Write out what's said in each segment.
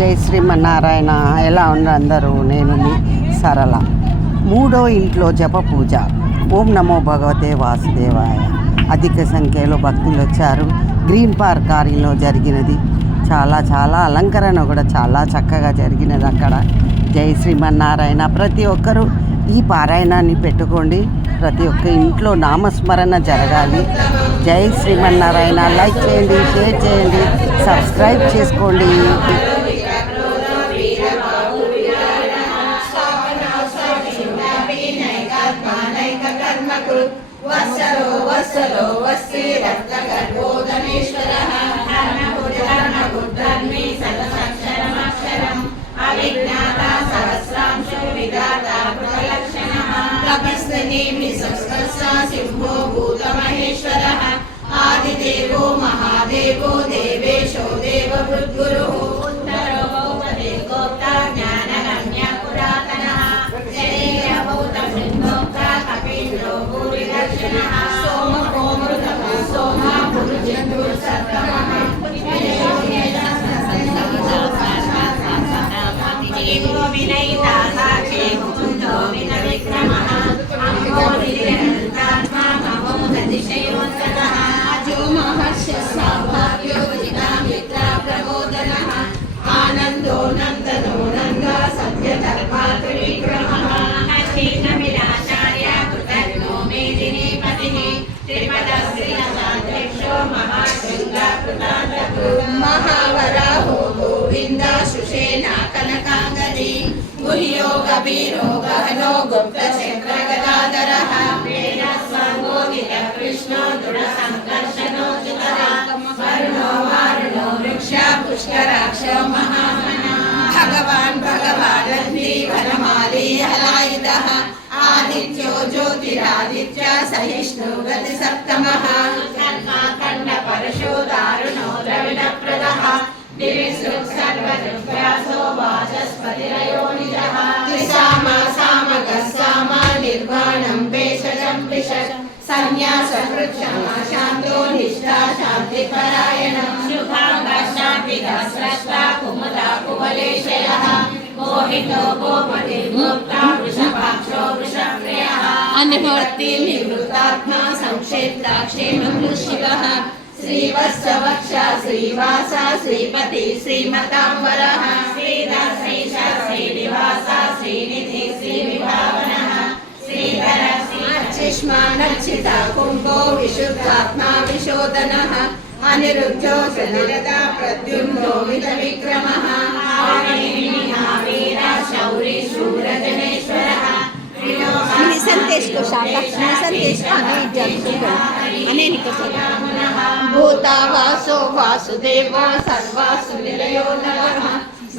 జై శ్రీమన్నారాయణ. ఎలా ఉన్నారు అందరూ? నేను మీ సరళ. మూడో ఇంట్లో జప పూజ. ఓం నమో భగవతే వాసుదేవాయ. అధిక సంఖ్యలో భక్తులు వచ్చారు. గ్రీన్ పార్క్ కార్యంలో జరిగినది. చాలా అలంకరణ కూడా చాలా చక్కగా జరిగినది అక్కడ. జై శ్రీమన్నారాయణ. ప్రతి ఒక్కరూ ఈ పారాయణాన్ని పెట్టుకోండి. ప్రతి ఒక్క ఇంట్లో నామస్మరణ జరగాలి. జై శ్రీమన్నారాయణ. లైక్ చేయండి, షేర్ చేయండి, సబ్స్క్రైబ్ చేసుకోండి. సింహో భూత మహేశ్వరః ఆదిదేవో మహాదేవో దేవేశో దేవభృద్గురుః ఉత్తరో భూపతే గోప్తా జ్ఞానగమ్య పురాతనః శరీరభూత బృందోక్త కపీంద్రో భూరిదర్శనః సోమకోమృతః సోమా పురుజిందుర్ సత్తమః వినయితా సాక్షి ముకుందో విన విక్రమః ఆనందో నందనో నంద సత్యధర్మా త్రివిక్రమః హర్షీకమిలాచార్య కృతజ్ఞో మేదినీపతిః త్రిపదశ్రీసాధ్యక్షో మహాశృంగ కృతాంతకు మహావరాహో గోవింద శుషేణ కనకాంగది గుహ్యో గభీరో గహనో గుప్త చక్ర గదాధరః వేదస్వంగోదిత కృష్ణో దృఢ సంకర్షణో చుతః వరుణో వారుణో వృక్ష పుష్కరాక్ష మహామనా భగవాన్ వనమాలి హలాయుధః ఆదిత్యో జ్యోతిరాదిత్య సహిష్ణు గతి సప్తమః కర్మాఖండ పరశో దారుణో ద్రవిడ ప్రదః దివిసృక్ సర్వదృగ్వ్యాసో వాచస్పతిరయో నిజః త్రిసామ సామగస్సామ నిర్వాణం భేషజం పిషక్ సన్యాస వృక్షమ శాంతో నిష్ఠా శాంతి పరాయణం శుభాంగ శాంతిదా స్రష్టా కుముదా కువలేశయః మోహితో గోపతి గోప్తా వృషభాక్షో వృషప్రియః అనివర్తి నివృత్తాత్మా సంక్షేప్తాక్షేమ వృషివః శ్రీవత్సవక్ష శ్రీవాస శ్రీపతి శ్రీమతాంబరః శ్రీధర శ్రీశ శ్రీనివాస శ్రీనిధి శ్రీవిభావనః శ్రీధర శ్రీష్మానర్చిత కుంభో విశుద్ధాత్మా విశోదనః అనిరుద్ధో సనిరత ప్రద్యుమ్నో విద విక్రమః వీర శౌరి శూరజనేశ్వరః భూతావాసో వాసుదేవో సర్వాసు నిలయో నరః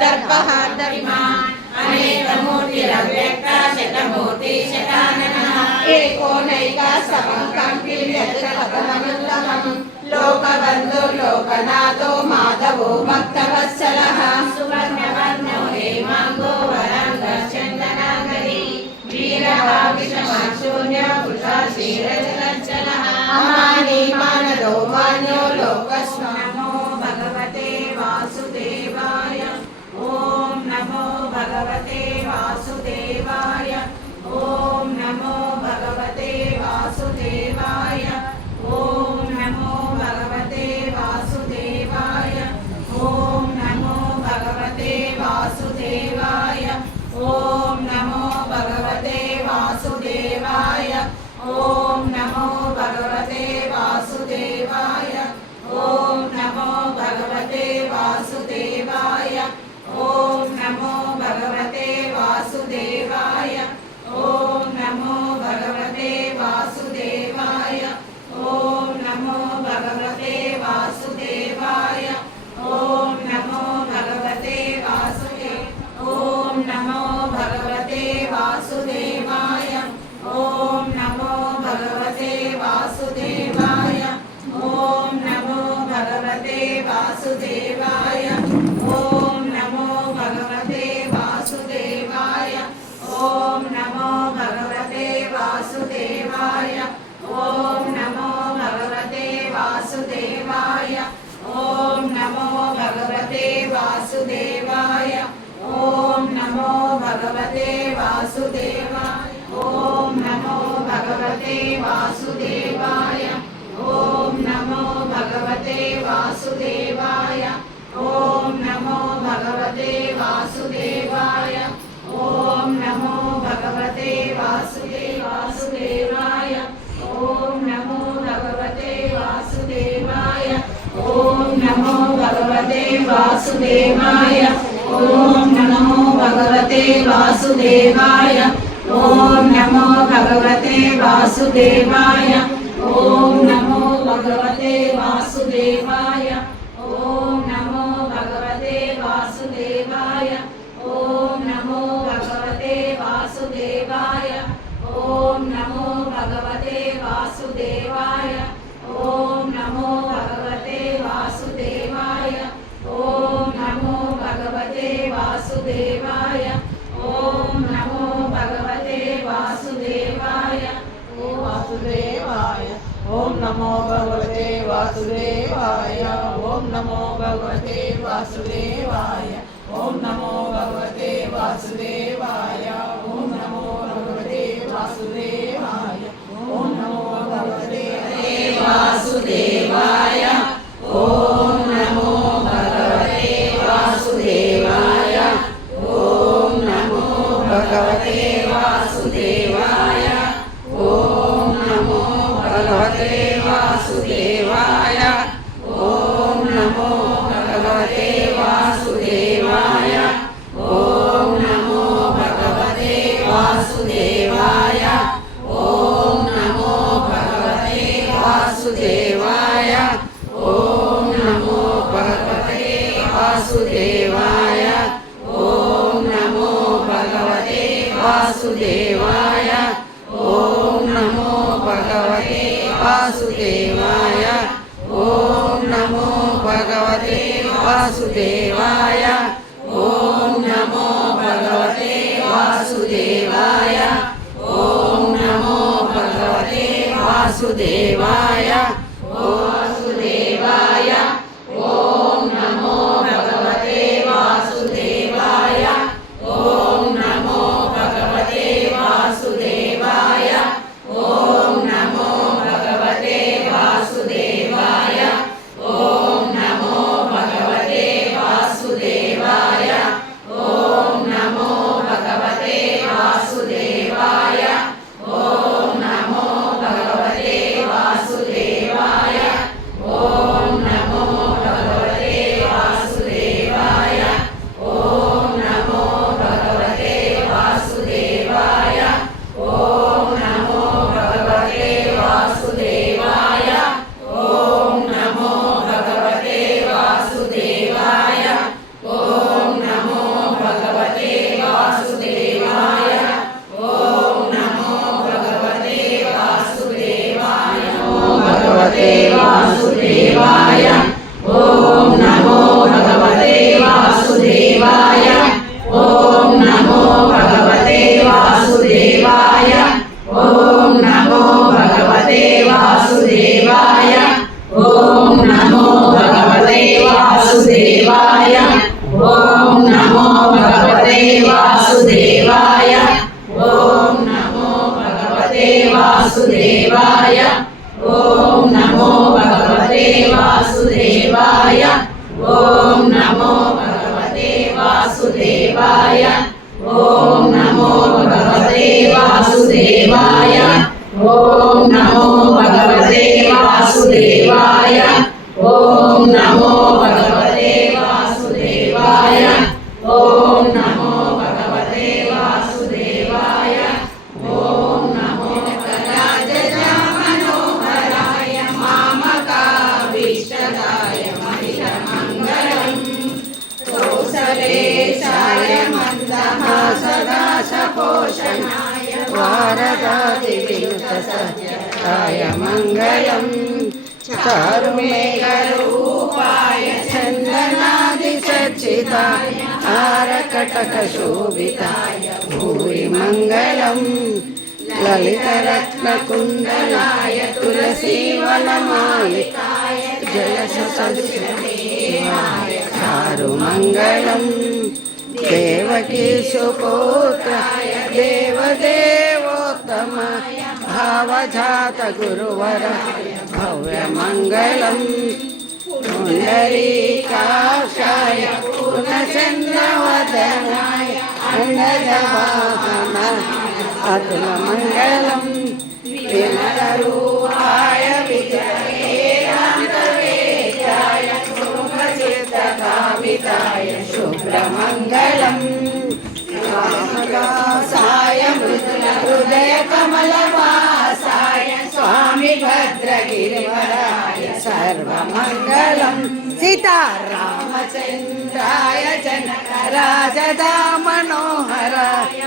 దర్పః దర్మాన్ అనేకమూర్తిరవ్యక్త శతమూర్తి శతాననః ఏకోనైక సమకంకిల్యతమనుత్తమం లోకబంధు లోకనాథో మాధవో భక్తవత్సలః సువర్ణవర్ణో హేమాంగో వరాంగ చందనాగరి వీరవావిషమాశూన్య వృషా క్షీరజలజ్జలః అమాని మానదో మాన్యో లోకస్మ నమో భగవతే వాసుదేవాయ. ఓం నమో భగవతే వాసుదేవాయ. ఓం నమో భగవతే వాసుదేవాయ. ఓం నమో భగవతే వాసుదేవాయ. ఓం నమో భగవతే వాసుదేవాయ. ఓం నమో భగవతే వాసుదేవాయ. ఓం నమో वासुदेवाय ॐ नमो भगवते वासुदेवाय ॐ नमो भगवते वासुदेवाय ॐ नमो भगवते वासुदेवाय ॐ नमो भगवते वासुदेवाय ॐ नमो भगवते वासुदेवाय ॐ नमो भगवते वासुदेवाय ॐ नमो भगवते वासुदेवाय ॐ नमो भगवते वासुदेवाय ॐ नमो भगवते वासुदेवाय ॐ नमो भगवते वासुदेवाय ॐ नमो भगवते वासुदेवाय ॐ नमो भगवते वासुदेवाय ॐ नमो भगवते वासुदेवाय ॐ नमो भगवते वासुदेवाय ॐ नमो भगवते वासुदेवाय ॐ नमो भगवते वासुदेवाय वासुदेवाय ॐ नमो भगवते वासुदेवाय ॐ नमो भगवते वासुदेवाय ॐ नमो भगवते वासुदेवाय ॐ नमो भगवते वासुदेवाय ॐ नमो भगवते वासुदेवाय ॐ नमो भगवते वासुदेवाय ॐ नमो भगवते वासुदेवाय ॐ नमो भगवते वासुदेवाय ॐ नमो भगवते वासुदेवाय ॐ नमो भगवते वासुदेवाय ॐ नमो भगवते वासुदेवाय ॐ नमो भगवते वासुदेवाय ॐ नमो भगवते वासुदेवाय ॐ नमो भगवते वासुदेवाय ॐ नमो भगवते वासुदेवाय ॐ नमो भगवते वासुदेवाय ॐ नमो भगवते वासुदेवाय वासुदेवाय ॐ नमो भगवते वासुदेवाय ॐ नमो भगवते वासुदेवाय ॐ नमो भगवते वासुदेवाय ॐ नमो भगवते वासुदेवाय ॐ नमो भगवते वासुदेवाय ॐ नमो भगवते वासुदेवाय ॐ नमो भगवते वासुदेवाय ॐ नमो भगवते वासुदेवाय ॐ नमो भगवते वासुदेवाय ॐ नमो भगवते वासुदेवाय ॐ नमो भगवते वासुदेवाय ॐ नमो भगवते वासुदेवाय भगवते वासुदेवाय ॐ नमो भगवते वासुदेवाय ॐ नमो भगवते वासुदेवाय ॐ नमो भगवते वासुदेवाय ॐ नमो भगवते वासुदेवाय ॐ नमो भगवते वासुदेवाय ॐ नमो भगवते वासुदेवाय ॐ नमो भगवते वासुदेवाय ॐ नमो भगवते वासुदेवाय ॐ नमो भगवते वासुदेवाय ॐ नमो भगवते वासुदेवाय ॐ नमो भगवते वासुदेवाय ॐ नमो भगवते वासुदेवाय ॐ नमो मनोहराय मामकाभीष्टदाय महिषमङ्गलम् कौसलेशाय मन्दहासदाशपोषणाय वारदादिविनुतसत्याय मङ्गलम् चारुमेघरूपाय चन्दनादिसच्चिदाय हारकटकशोभिताय भूरि मङ्गलम् ललितरत्नकुन्दलाय तुलसीवनमालिकाय जलससदेवाय చారుమంగళం దేవకీ సుపుత్రాయ దేవదేవోత్తమ భావజాత గురువర భవ్యమంగళం పుండరీకాక్షాయ పూర్ణచంద్రవదనాయ అండజవాహన అతులమంగళం విమలరూపాయ విజయేకాంతవేద్యాయ శుభచిత్తకామితాయ శుభ్రమంగళం రామదాసాయ మృదుల హృదయ కమలవాసాయ స్వామి భద్రగిరివరాయ సర్వమంగళం సీతారామచంద్రాయ జనక రాజదా మనోహరాయ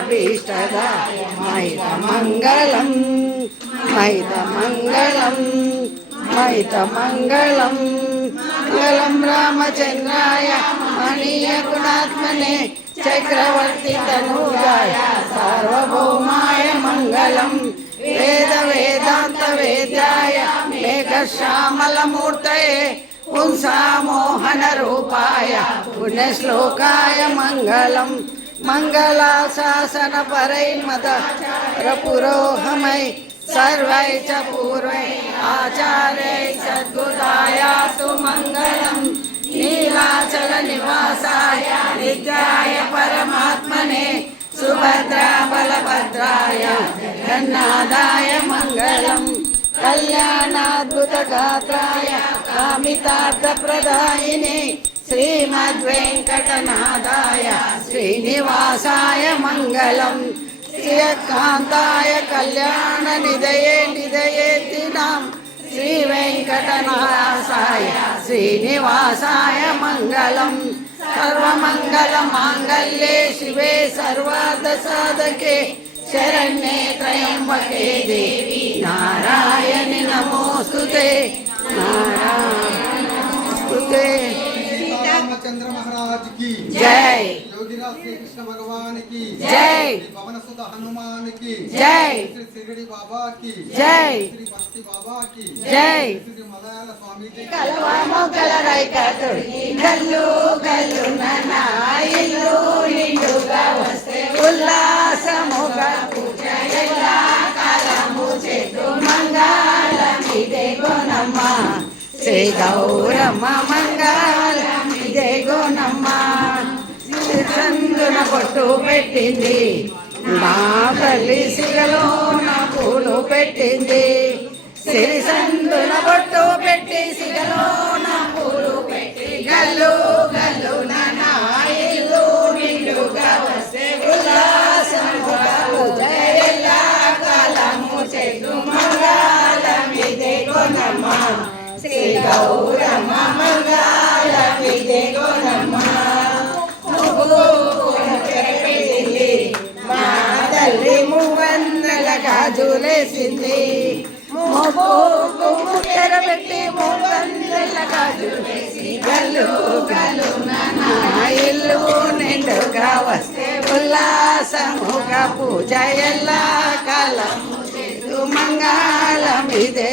మామకాభీష్టదాయ మైతమంగళం మైతమంగళం మైతమంగళం మంగళం రామచంద్రాయ మణీయ గుణాత్మనే చక్రవర్తి తనూజాయ సార్వభౌమాయ మంగళం వేద వేదాంత వేద్యాయ మేఘశ్యామలమూర్తయే పుంసామోహన రూపాయ పుణ్యశ్లోకాయ మంగళం మంగళాశాసన పరైర్మద పురోహమై సర్వై చ పూర్వై ఆచార్యై సద్గుదాయాస్తు మంగళం నీలాచల నివాసాయ నిత్యాయ పరమాత్మనే సుభద్రా బలభద్రాయ జగన్నాథాయ మంగళం కళ్యాణాద్భుత గాత్రాయ కామితార్థప్రదాయినే శ్రీమద్వేంకటనాథాయ శ్రీనివాసాయ మంగళం శ్రీకాంతాయ కళ్యాణ నిధయే నిధయేతినాం శ్రీ వెంకటనాథాయ శ్రీనివాసాయ మంగళం సర్వమంగళ మాంగళ్యే శివే సర్వార్థ సాధకే శరణ్యే త్రయంబకే దేవి నారాయణి నమోస్తుతే నారాయణ నమోస్తుతే रामचंद्र महाराज की जय योगीराज श्री कृष्ण भगवान की जय पवन सुत हनुमान की जय श्री शिरडी बाबा की जय श्री भक्ति बाबा की जय श्री मलयाल स्वामी जी గల్లు గల్లు నా ఇల్లు నిండుగా వస్తే ఉల్లాసముగా పూజ ఎలా కాలము చేతు మంగళమిదే గోనమ్మ శ్రీ గౌరమ్మ మంగళమిదే గోనమ్మ సందున పొట్టు పెట్టింది మా తల్లి సిగలో నా పూలు పెట్టింది సిరి సందున బొట్టు పెట్టి సిగలో నా పూలు పెట్టి గల్లు గల్లు నా ఇల్లు నిండుగా వస్తే ఉల్లాసముగా పూజ ఎలా కాలము చేతు మంగళమిదే గోనమ్మ శ్రీ గౌరమ్మ మంగళమిదే గోనమ్మ పెట్టింది మా తల్లి మువ్వన్నెల గాజులేసింది పెట్టి మువ్వన్నెల గాజులేసి గల్లు గల్లు నా ఇల్లు నిండుగా వస్తే ఉల్లాసముగా పూజ ఎలా కాలము చేతు మంగళమిదే